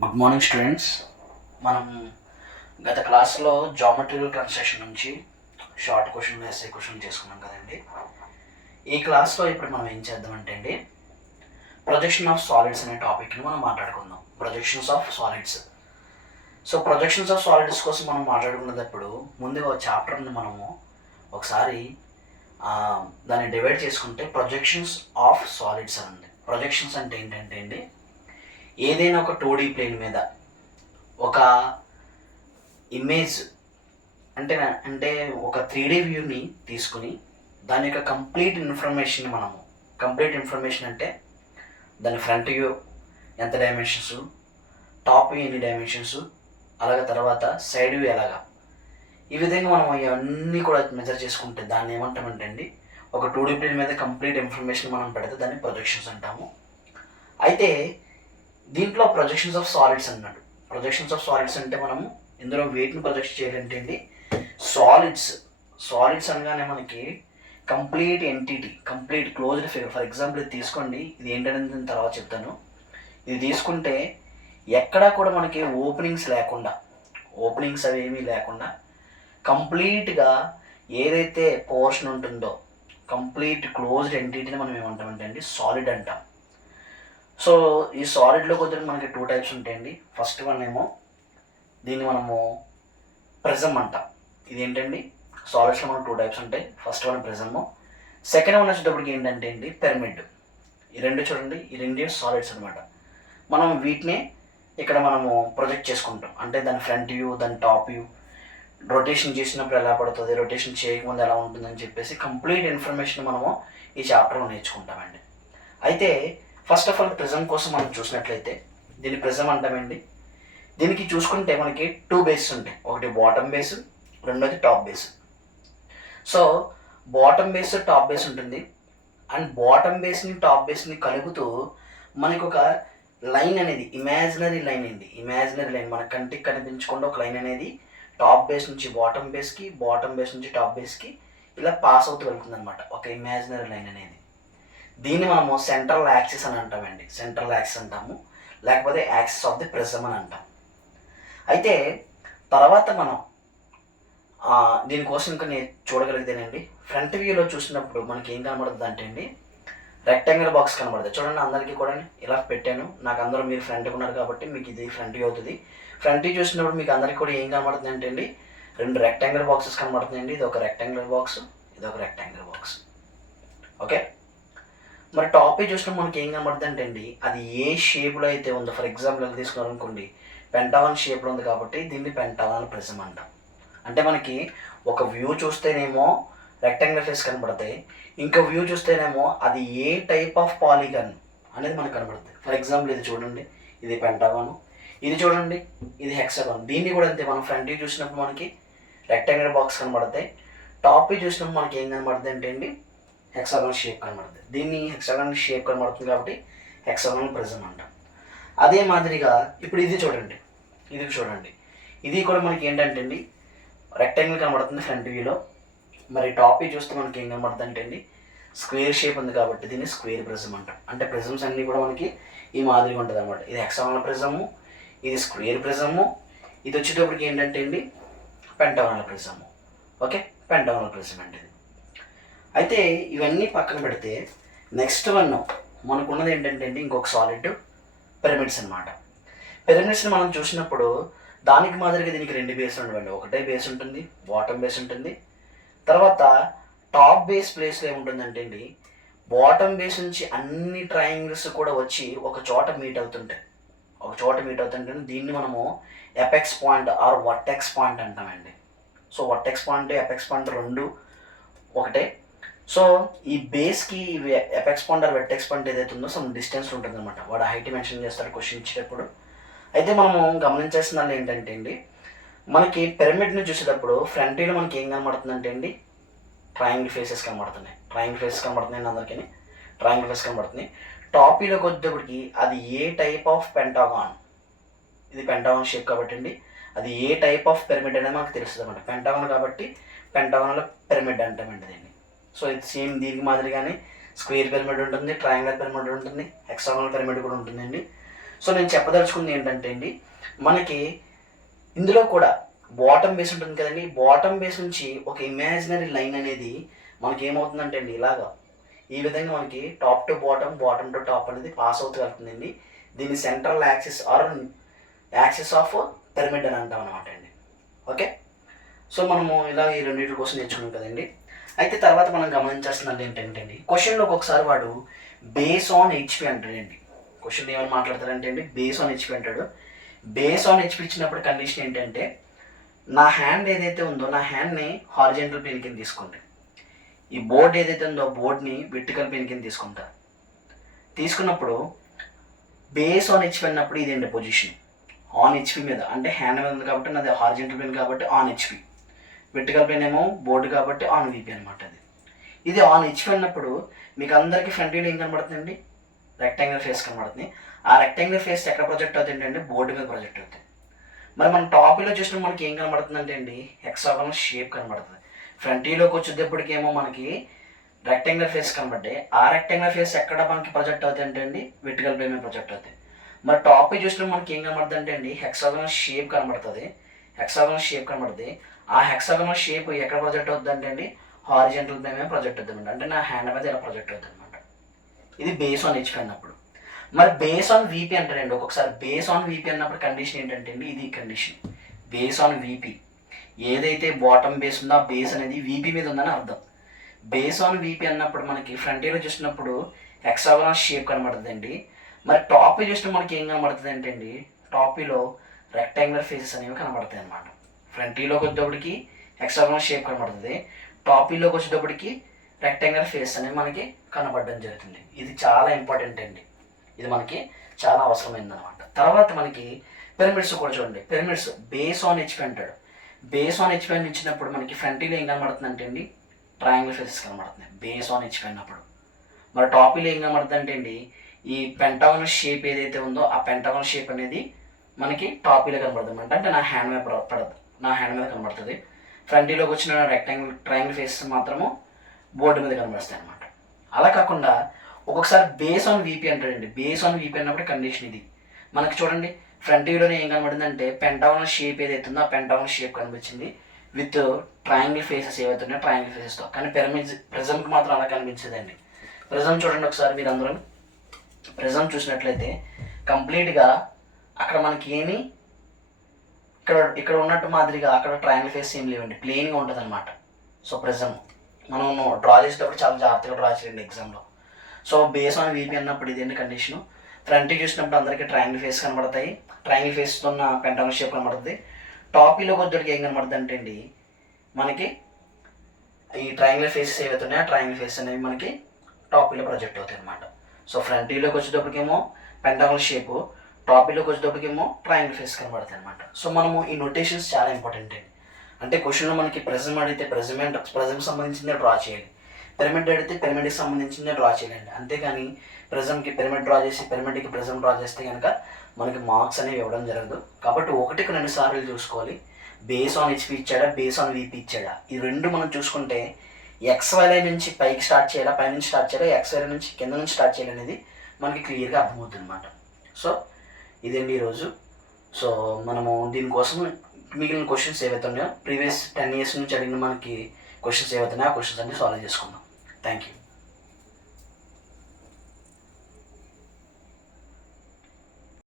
Good morning students. మనం గత క్లాస్లో జామెట్రికల్ కన్స్ట్రక్షన్ నుంచి షార్ట్ క్వశ్చన్ ఎస్ఏ క్వశ్చన్ చేసుకున్నాం కదండి. ఈ క్లాస్లో ఇప్పుడు మనం ఏం చేద్దామంటే అండి, ప్రొజెక్షన్ ఆఫ్ సాలిడ్స్ అనే టాపిక్ని మనం మాట్లాడుకుందాం. Projections of solids. So projections of solids కోసం మనం మాట్లాడుకునేటప్పుడు ముందుగా ఒక చాప్టర్ని మనము ఒకసారి దాన్ని డివైడ్ చేసుకుంటే ప్రొజెక్షన్స్ ఆఫ్ సాలిడ్స్ అని ఉంది. ప్రొజెక్షన్స్ అంటే ఏంటంటే అండి, ఏదైనా ఒక 2D ప్లేన్ మీద ఒక ఇమేజ్ అంటే ఒక 3D వ్యూని తీసుకుని దాని యొక్క కంప్లీట్ ఇన్ఫర్మేషన్ అంటే దాని ఫ్రంట్ వ్యూ ఎంత డైమెన్షన్స్, టాప్ వ్యూ ఎన్ని డైమెన్షన్స్, అలాగే తర్వాత సైడ్ వ్యూ ఎలాగా, ఈ విధంగా మనం ఇవన్నీ కూడా మెజర్ చేసుకుంటే దాన్ని ఏమంటామంటే అండి, ఒక 2D ప్లేన్ మీద కంప్లీట్ ఇన్ఫర్మేషన్ మనం పెడితే దాన్ని ప్రొజెక్షన్స్ అంటాము. అయితే దీంట్లో ప్రొజెక్షన్స్ ఆఫ్ సాలిడ్స్ అన్నాడు. ప్రొజెక్షన్స్ ఆఫ్ సాలిడ్స్ అంటే మనము ఇందులో వెయిట్ని ప్రొజెక్ట్ చేయాలంటే అండి, సాలిడ్స్ అనగానే మనకి complete entity, complete closed figure. For example ఇది తీసుకోండి, ఇది ఏంటనేది నేను తర్వాత చెప్తాను. ఇది తీసుకుంటే ఎక్కడా కూడా మనకి ఓపెనింగ్స్ అవి ఏమీ లేకుండా కంప్లీట్గా ఏదైతే పోర్షన్ ఉంటుందో కంప్లీట్ క్లోజ్డ్ ఎంటిటీని మనం ఏమంటామంటే అండి సాలిడ్ అంటాం. సో ఈ సాలిడ్లో కొద్దిగా మనకి 2 టైప్స్ ఉంటాయండి. ఫస్ట్ వన్ ఏమో దీన్ని మనము ప్రిజం అంటాం. ఇది ఏంటండి, సాలిడ్స్లో మనకు 2 టైప్స్ ఉంటాయి. ఫస్ట్ వన్ ప్రిజము, సెకండ్ వన్ వచ్చేటప్పటికి ఏంటంటే అండి పిరమిడ్. ఈ రెండు చూడండి, ఈ రెండే సాలిడ్స్ అనమాట. మనం వీటిని ఇక్కడ మనము ప్రొజెక్ట్ చేసుకుంటాం. అంటే దాని ఫ్రంట్ వ్యూ, దాని టాప్ వ్యూ, రొటేషన్ చేసినప్పుడు ఎలా పడుతుంది, రొటేషన్ చేయకముందు ఎలా ఉంటుందని చెప్పేసి కంప్లీట్ ఇన్ఫర్మేషన్ మనము ఈ చాప్టర్లో నేర్చుకుంటామండి. అయితే ఫస్ట్ ఆఫ్ ఆల్ ప్రిజం కోసం మనం చూసినట్లయితే దీన్ని ప్రిజం అంటామండి. దీనికి చూసుకుంటే మనకి 2 బేసెస్ ఉంటాయి. ఒకటి బాటమ్ బేస్, రెండోది top base. So bottom base, top base ఉంటుంది. అండ్ బాటమ్ బేస్ని టాప్ బేస్ని కలుపుతూ మనకి ఒక లైన్ అనేది ఇమాజినరీ లైన్ మన కంటికి కనిపించకుండా ఒక లైన్ అనేది టాప్ బేస్ నుంచి బాటమ్ బేస్కి, బాటమ్ బేస్ నుంచి టాప్ బేస్కి ఇలా పాస్ అవుతూ వెళ్తుంది అనమాట, ఒక ఇమాజినరీ లైన్ అనేది. దీన్ని మనము సెంట్రల్ యాక్సిస్ అని అంటాము, లేకపోతే యాక్సిస్ ఆఫ్ ది ప్రిజం అని అంటాం. అయితే తర్వాత మనం దీనికోసం ఇంకా నేను చూడగలిగితేనండి, ఫ్రంట్ వ్యూలో చూసినప్పుడు మనకి ఏం కనబడుతుంది అంటే అండి, రెక్టాంగిల్ బాక్స్ కనబడుతుంది. చూడండి, అందరికీ కూడా ఇలా పెట్టాను. నాకు అందరూ మీరు ఫ్రంట్కి ఉన్నారు కాబట్టి మీకు ఇది ఫ్రంట్ వ్యూ అవుతుంది. ఫ్రంట్ వ్యూ చూసినప్పుడు మీకు అందరికీ కూడా ఏం కనబడుతుంది అంటే అండి, 2 రెక్టాంగిల్ బాక్సెస్ కనబడుతున్నాయండి. ఇది ఒక రెక్టాంగిల్ బాక్స్, ఇది ఒక రెక్టాంగిల్ బాక్స్. ఓకే, మరి టాప్ చూసినప్పుడు మనకి ఏం కనబడుతుంది అంటే అండి, అది ఏ షేప్లో అయితే ఉందో, ఫర్ ఎగ్జాంపుల్ ఎలా తీసుకున్నారు అనుకోండి, పెంటాగన్ షేప్లో ఉంది కాబట్టి దీన్ని పెంటాగన్ ప్రిజం అంటాం. అంటే మనకి ఒక వ్యూ చూస్తేనేమో రెక్టాంగిల్ ఫేస్ కనబడతాయి, ఇంకో వ్యూ చూస్తేనేమో అది ఏ టైప్ ఆఫ్ పాలిగాన్ అనేది మనకు కనబడుతుంది. ఫర్ ఎగ్జాంపుల్ ఇది చూడండి, ఇది పెంటాగన్, ఇది చూడండి, ఇది హెక్సాగాన్. దీన్ని కూడా అంతే, మనం ఫ్రంట్ వ్యూ చూసినప్పుడు మనకి రెక్టాంగిల్ బాక్స్ కనబడతాయి, టాప్ వ్యూ చూసినప్పుడు మనకి ఏం కనబడుతుంది అంటే అండి, హెక్సాగాన్ షేప్ కనబడుతుంది. దీన్ని హెక్సాగాన్ షేప్ కనబడుతుంది కాబట్టి హెక్సాగాన్ ప్రిజం అంటాం. అదే మాదిరిగా ఇప్పుడు ఇది చూడండి, ఇది కూడా మనకి ఏంటంటే అండి రెక్టాంగిల్ కనబడుతుంది ఫ్రంట్ వ్యూలో. మరి టాప్ వ్యూ చూస్తే మనకి ఏం కనబడుతుంది అంటే అండి, స్క్వేర్ షేప్ ఉంది కాబట్టి దీన్ని స్క్వేర్ ప్రిజం అంటాం. అంటే ప్రిజమ్స్ అన్నీ కూడా మనకి ఈ మాదిరిగా ఉంటుంది అనమాట. ఇది హెక్సాగానల్ ప్రిజము, ఇది స్క్వేర్ ప్రిజము, ఇది వచ్చేటప్పటికి ఏంటంటే అండి పెంటాగనల్ ప్రిజము. ఓకే, పెంటాగనల్ ప్రిజం అంటే ఇది. అయితే ఇవన్నీ పక్కన పెడితే నెక్స్ట్ వన్ మనకున్నది ఏంటంటే అండి, ఇంకొక సాలిడ్ పిరమిడ్స్ అనమాట. పిరమిడ్స్ని మనం చూసినప్పుడు దానికి మాదిరిగా దీనికి 2 బేస్ ఉండవండి. ఒకటే బేస్ ఉంటుంది, బాటమ్ బేస్ ఉంటుంది. తర్వాత టాప్ బేస్ ప్లేస్లో ఏముంటుందంటే అండి, బాటమ్ బేస్ నుంచి అన్ని ట్రయాంగిల్స్ కూడా వచ్చి ఒక చోట మీట్ అవుతుంటాయి. దీన్ని మనము apex point or vertex point అంటామండి. So vertex point, apex point రెండు ఒకటే. సో ఈ బేస్కి apex point or vertex point ఏదైతే ఉందో సమ్ డిస్టెన్స్ ఉంటుంది అనమాట. వాడు హైట్ మెన్షన్ చేస్తాడు క్వశ్చన్ ఇచ్చేటప్పుడు. అయితే మనము గమనించాల్సిన దాన్ని ఏంటంటే అండి, మనకి పిరమిడ్ని చూసేటప్పుడు ఫ్రంట్ వ్యూలో మనకి ఏం కనబడుతుందంటే అండి, ట్రయాంగిల్ ఫేసెస్ కనబడుతున్నాయి అందరికీ ట్రయాంగిల్ ఫేస్ కనబడుతుంది. టాప్ వ్యూలోకి వచ్చేటప్పటికి అది ఏ టైప్ ఆఫ్ పెంటాగాన్, ఇది పెంటాగాన్ షేప్ కాబట్టి అండి, అది ఏ టైప్ ఆఫ్ పిరమిడ్ అనేది మనకు తెలుస్తుంది అనమాట. పెంటాగాన్ కాబట్టి పెంటాగాన్లో పిరమిడ్ అంటామండి దీన్ని. సో ఇది సేమ్ దీనికి మాదిరిగానే స్క్వేర్ పిరమిడ్ ఉంటుంది, ట్రయాంగులర్ పిరమిడ్ ఉంటుంది, హెక్సాగోనల్ పిరమిడ్ కూడా ఉంటుందండి. సో నేను చెప్పదలుచుకుంది ఏంటంటే అండి, మనకి ఇందులో కూడా బాటమ్ బేస్ ఉంటుంది కదండి. బాటమ్ బేస్ నుంచి ఒక ఇమాజినరీ లైన్ అనేది మనకి ఏమవుతుందంటే అండి, ఇలాగా ఈ విధంగా మనకి top to bottom, bottom to top అనేది పాస్ అవుతూ వెళ్తుందండి. దీన్ని central axis or axis of pyramid అని అంటాం అనమాట అండి. ఓకే, సో మనము ఇలా ఈ రెండింటి కోసం నేర్చుకున్నాం కదండి. అయితే తర్వాత మనం గమనించాల్సింది ఏంటంటే అండి, క్వశ్చన్లో ఒక్కొక్కసారి వాడు బేస్ ఆన్ హెచ్పి అంటాడండి. క్వశ్చన్ ఏమైనా మాట్లాడతాడంటే అండి, బేస్ ఆన్ హెచ్పి అంటాడు. బేస్ ఆన్ హెచ్పి ఇచ్చినప్పుడు కండిషన్ ఏంటంటే, నా హ్యాండ్ ఏదైతే ఉందో నా హ్యాండ్ని హారిజెంటల్ ప్లేన్ కింద తీసుకోండి, ఈ బోర్డ్ ఏదైతే ఉందో బోర్డ్ని వెర్టికల్ ప్లేన్ కింద తీసుకుంటా. తీసుకున్నప్పుడు బేస్ ఆన్ హెచ్పి అన్నప్పుడు ఇదేంటి పొజిషన్ ఆన్ హెచ్పి మీద, అంటే హ్యాండ్ మీద ఉంది కాబట్టి నాది హారిజెంటల్ ప్లేన్ కాబట్టి ఆన్ హెచ్పి, వెర్టికల్ ప్లేన్ ఏమో బోర్డు కాబట్టి ఆన్ విపి అనమాట. ఇది ఆన్ హెచ్పి అన్నప్పుడు మీకు అందరికీ ఫ్రంట్ వ్యూలో ఏం కనబడుతుందండి, రెక్టాంగిల్ ఫేస్ కనబడుతుంది. ఆ రెక్టాంగిల్ ఫేస్ ఎక్కడ ప్రొజెక్ట్ అవుతుంది అంటే బోర్డు మీద ప్రొజెక్ట్ అవుతుంది. మరి మనం టాప్ వ్యూలో చూసినప్పుడు మనకి ఏం కనబడుతుంది అంటే అండి, హెక్సాగోనల్ షేప్ కనబడుతుంది. ఫ్రంట్ వ్యూలోకి వచ్చేటప్పటికేమో మనకి రెక్టాంగిల్ ఫేస్ కనబడ్డాయి. ఆ రెక్టాంగిల్ ఫేస్ ఎక్కడ మనకి ప్రొజెక్ట్ అవుతుంది అంటే అండి, వెర్టికల్ ప్లేన్ మీద ప్రొజెక్ట్ అవుతుంది. మరి టాప్ వ్యూ చూసినప్పుడు మనకి ఏం కనబడుతుంది అంటే అండి, హెక్సాగోనల్ షేప్ కనబడుతుంది. హెక్సాగోనల్ షేప్ కనబడుతుంది. ఆ హెక్సాగోనల్ షేప్ ఎక్కడ ప్రొజెక్ట్ అవుతుంది అంటే అండి, హారిజెంటల్ ప్లేన్ మీద ప్రొజెక్ట్ అవుతుంది. అంటే నా హ్యాండ్ మీద ఇలా ప్రొజెక్ట్ అవుతుంది అనమాట. ఇది బేస్ ఆన్ హెచ్పి అన్నప్పుడు. మరి బేస్ ఆన్ వీపీ అంటారండి. ఒక్కొక్కసారి బేస్ ఆన్ వీపీ అన్నప్పుడు కండిషన్ ఏంటంటే అండి, ఇది కండిషన్ బేస్ ఆన్ వీపీ, ఏదైతే బాటమ్ బేస్ ఉందో ఆ బేస్ అనేది వీపీ మీద ఉందని అర్థం. బేస్ ఆన్ వీపీ అన్నప్పుడు మనకి ఫ్రంట్ వ్యూలో చూసినప్పుడు హెక్సాగోనల్ షేప్ కనబడుతుందండి. మరి టాప్ వ్యూ చూసినప్పుడు మనకి ఏం కనబడుతుంది అంటే అండి, టాప్ వ్యూలో రెక్టాంగులర్ ఫేసెస్ అనేవి కనబడతాయి అనమాట. ఫ్రంట్ వ్యూలోకి వచ్చేటప్పటికి హెక్సాగోనల్ షేప్ కనబడుతుంది, టాప్ వ్యూలోకి వచ్చేటప్పటికి రెక్టాంగులర్ ఫేస్ అనేది మనకి కనబడడం జరుగుతుంది. ఇది చాలా ఇంపార్టెంట్ అండి, ఇది మనకి చాలా అవసరమైంది అనమాట. తర్వాత మనకి పిరమిడ్స్ కూడా చూడండి. పిరమిడ్స్ బేస్ ఆన్ హెచ్పి అంటాడు. బేస్ ఆన్ హెచ్పి అని ఇచ్చినప్పుడు మనకి ఫ్రంట్ వ్యూలో ఏం కనబడుతుంది అంటే అండి, ట్రయాంగిల్ ఫేసెస్ కనబడుతున్నాయి బేస్ ఆన్ హెచ్పి అన్నప్పుడు. మరి టాప్ వ్యూలో ఏం కనబడుతుంది అంటే అండి, ఈ పెంటాగోనల్ షేప్ ఏదైతే ఉందో ఆ పెంటాగోనల్ షేప్ అనేది మనకి టాప్ వ్యూలో కనబడుతుంది అంటే నా హ్యాండ్ మీద పడదు, నా హ్యాండ్ మీద కనబడుతుంది. ఫ్రంట్ వ్యూలోకి వచ్చిన ట్రయాంగిల్ ఫేసెస్ మాత్రము బోర్డు మీద కనబడుస్తాయి అనమాట. అలా కాకుండా ఒక్కొక్కసారి బేస్ ఆన్ వీపీ అంటాడండి. బేస్ ఆన్ వీపీ అన్నప్పుడు కండిషన్ ఇది మనకి చూడండి, ఫ్రంట్ వ్యూలోనే ఏం కనబడిందంటే పెంటాగోనల్ షేప్ ఏదైతే ఉందో ఆ పెంటాగోనల్ షేప్ కనిపించింది విత్ ట్రయాంగిల్ ఫేసెస్ ఏవైతే ఉన్నాయో ట్రయాంగిల్ ఫేసెస్తో. కానీ ప్రిజమ్కి మాత్రం అలా కనిపించదండి. ప్రిజమ్ చూడండి ఒకసారి మీరు అందరూ ప్రిజమ్ చూసినట్లయితే కంప్లీట్గా అక్కడ మనకి ఏమి ఇక్కడ ఉన్నట్టు మాదిరిగా అక్కడ ట్రయాంగిల్ ఫేస్ ఏం లేవండి, ప్లెయిన్గా ఉంటుంది అనమాట. సో ప్రిజమ్ మనం డ్రా చేసేటప్పుడు చాలా జాగ్రత్తగా డ్రా చేయండి ఎగ్జామ్లో. సో బేస్ ఆన్ వీపీ అన్నప్పుడు ఇదేంటి కండిషను, ఫ్రంట్ చూసినప్పుడు అందరికీ ట్రయాంగిల్ ఫేస్ కనబడతాయి, ట్రయాంగిల్ ఫేస్తో ఉన్న పెంటాగోనల్ షేప్ కనబడుతుంది. టాప్ వ్యూలోకి వచ్చేటికి ఏం కనబడుతుంది అంటే అండి, మనకి ఈ ట్రయాంగిల్ ఫేసెస్ ఏవైతే ఉన్నాయో ఆ ట్రయాంగిల్ ఫేస్ అనేవి మనకి టాప్ వ్యూలో ప్రొజెక్ట్ అవుతాయి అనమాట. సో ఫ్రంట్ వ్యూలోకి వచ్చేటప్పటికేమో పెంటాగోనల్ షేప్, టాప్ వ్యూలోకి వచ్చేటప్పటికేమో ట్రయాంగిల్ ఫేస్ కనబడతాయి అనమాట. సో మనము ఈ నోటేషన్స్ చాలా ఇంపార్టెంట్ అండి. అంటే క్వశ్చన్లో మనకి ప్రెజమ్ అడిగితే ప్రెజమ్ సంబంధించిందే డ్రా చేయాలి, పిరమిడ్ అడిగితే పిరమిడ్కి సంబంధించిందే డ్రా చేయాలండి. అంతేకాని ప్రిజమ్కి పిరమిడ్ డ్రా చేసి పిరమిడ్కి ప్రిజమ్ డ్రా చేస్తే కనుక మనకి మార్క్స్ అనేవి ఇవ్వడం జరగదు. కాబట్టి 1-2 సార్లు చూసుకోవాలి, బేస్ ఆన్ హెచ్పి ఇచ్చాడా, బేస్ ఆన్ వీపీ ఇచ్చాడా, ఈ రెండు మనం చూసుకుంటే XY లైన్ నుంచి పైకి స్టార్ట్ చేయాలా, పై నుంచి స్టార్ట్ చేయాలా, XY లైన్ నుంచి కింద నుంచి స్టార్ట్ చేయాలి అనేది మనకి క్లియర్గా అర్థమవుతుంది అనమాట. సో ఇదండి ఈరోజు. సో మనము దీనికోసం మిగిలిన క్వశ్చన్స్ ఏవైతే ఉన్నాయో ప్రీవియస్ 10 years నుంచి అడిగిన మనకి క్వశ్చన్స్ ఏవైతే ఉన్నాయో ఆ క్వశ్చన్స్ అన్ని సాల్వ్ చేసుకుందాం. Thank you.